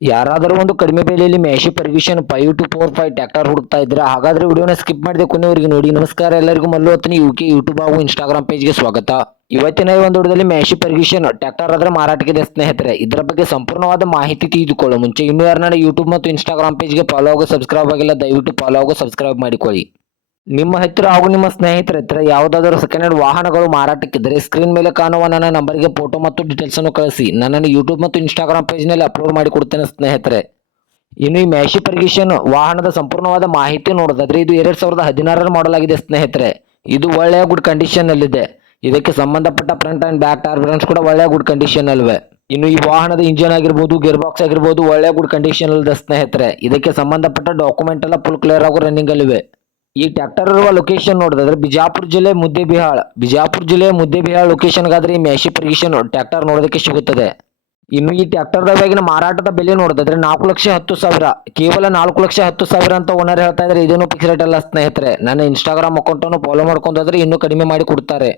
ಯಾರಾದರೂ ಒಂದು ಕಡಿಮೆ ಬೆಲೆಯಲ್ಲಿ ಮ್ಯಾಶಿ ಫರ್ಗ್ಯೂಷನ್ 5245 ಟ್ರ್ಯಾಕ್ಟರ್ ಹುಡುಕ್ತಾ ಇದ್ರೆ ಹಾಗಾದ್ರೆ ವಿಡಿಯೋನ ಸ್ಕಿಪ್ ಮಾಡದೆ ಕೊನೆವರೆಗೆ ನೋಡಿ. ನಮಸ್ಕಾರ ಎಲ್ಲರಿಗೂ, ಮಲ್ಲು ಹತ್ತನಿ ಯುಕೆ ಯೂಟ್ಯೂಬ್ ಹಾಗೂ ಇನ್ಸ್ಟಾಗ್ರಾಮ್ ಪೇಜ್ಗೆ ಸ್ವಾಗತ. ಇವತ್ತಿನ ಈ ಒಂದು ವಿಡಿಯೋದಲ್ಲಿ ಮ್ಯಾಶಿ ಫರ್ಗ್ಯೂಷನ್ ಟ್ರ್ಯಾಕ್ಟರ್ ಅದರ ಮಾರಾಟಕ್ಕಿದೆ ಸ್ನೇಹಿತರೆ. ಇದರ ಬಗ್ಗೆ ಸಂಪೂರ್ಣವಾದ ಮಾಹಿತಿ ತಿಳಿದುಕೊಳ್ಳೋ ಮುಂಚೆ ಇನ್ನೂ ಯಾರನ್ನ ಯೂಟ್ಯೂಬ್ ಮತ್ತು ಇನ್ಸ್ಟಾಗ್ರಾಮ್ ಪೇಜ್ಗೆ ಫಾಲೋ ಆಗೋ ಸಬ್ಸ್ಕ್ರೈಬ್ ಆಗಿಲ್ಲ, ದಯವಿಟ್ಟು ಫಾಲೋ ಆಗೋ ಸಬ್ಸ್ಕ್ರೈಬ್ ಮಾಡಿಕೊಳ್ಳಿ. ನಿಮ್ಮ ಹತ್ತಿರ ಹಾಗೂ ನಿಮ್ಮ ಸ್ನೇಹಿತರ ಹತ್ತಿರ ಯಾವುದಾದರೂ ಸೆಕೆಂಡ್ ಹ್ಯಾಂಡ್ ವಾಹನಗಳು ಮಾರಾಟಕ್ಕಿದ್ದರೆ ಸ್ಕ್ರೀನ್ ಮೇಲೆ ಕಾಣುವ ನನ್ನ ನಂಬರ್ಗೆ ಫೋಟೋ ಮತ್ತು ಡೀಟೇಲ್ಸ್ ಅನ್ನು ಕಳಿಸಿ. ನನ್ನನ್ನು ಯೂಟ್ಯೂಬ್ ಮತ್ತು ಇನ್ಸ್ಟಾಗ್ರಾಮ್ ಪೇಜ್ನಲ್ಲಿ ಅಪ್ಲೋಡ್ ಮಾಡಿ ಕೊಡ್ತೇನೆ ಸ್ನೇಹಿತರೆ. ಇನ್ನು ಈ ಮ್ಯಾಶಿ ಫರ್ಗ್ಯೂಷನ್ ವಾಹನದ ಸಂಪೂರ್ಣವಾದ ಮಾಹಿತಿ ನೋಡೋದಾದ್ರೆ ಇದು 2016 ಮಾಡಲ್ ಆಗಿದೆ ಸ್ನೇಹಿತರೆ. ಇದು ಒಳ್ಳೆಯ ಗುಡ್ ಕಂಡೀಷನ್ ಅಲ್ಲಿದೆ. ಇದಕ್ಕೆ ಸಂಬಂಧಪಟ್ಟ front and back tyre brands ಕೂಡ ಒಳ್ಳೆಯ ಗುಡ್ ಕಂಡೀಷನ್ ಅಲ್ವೇ. ಇನ್ನು ಈ ವಾಹನದ ಇಂಜಿನ್ ಆಗಿರ್ಬೋದು, ಗೇರ್ ಬಾಕ್ಸ್ ಆಗಿರ್ಬೋದು ಒಳ್ಳೆಯ ಗುಡ್ ಕಂಡೀಷನ್ ಅಲ್ಲಿದೆ ಸ್ನೇಹಿತರೆ. ಇದಕ್ಕೆ ಸಂಬಂಧಪಟ್ಟ ಡಾಕ್ಯುಮೆಂಟ್ ಎಲ್ಲ ಫುಲ್ ಕ್ಲಿಯರ್ ಆಗೋ ರನ್ನಿಂಗ್ ಅಲ್ಲಿವೆ. ಈ ಟ್ರ್ಯಾಕ್ಟರ್ ಇರುವ ಲೊಕೇಶನ್ ನೋಡಿದ್ರೆ ಬಿಜಾಪುರ ಜಿಲ್ಲೆ ಮುದ್ದೇಬಿಹಾಳ್ ಲೊಕೇಶನ್ಗಾದ್ರೆ ಈ ಮ್ಯಾಶಿ ಫರ್ಗ್ಯೂಷನ್ ಟ್ರ್ಯಾಕ್ಟರ್ ನೋಡೋದಕ್ಕೆ ಸಿಗುತ್ತದೆ. ಇನ್ನು ಈ ಟ್ರ್ಯಾಕ್ಟರ್ ಇವಾಗಿನ ಮಾರಾಟದ ಬೆಲೆ ನೋಡಿದ್ರೆ 4,10,000, ಕೇವಲ 4,10,000 ಅಂತ ಓನರ್ ಹೇಳ್ತಾ ಇದ್ರೆ. ಇದೇನು ಫಿಕ್ಸ್ ರೇಟ್ ಅಲ್ಲ ಸ್ನೇಹಿತರೆ. ನನ್ನ ಇನ್ಸ್ಟಾಗ್ರಾಮ್ ಅಕೌಂಟ್ ಅನ್ನು ಫಾಲೋ ಮಾಡ್ಕೊಂಡ್ರೆ ಇನ್ನೂ ಕಡಿಮೆ ಮಾಡಿ ಕೊಡ್ತಾರೆ.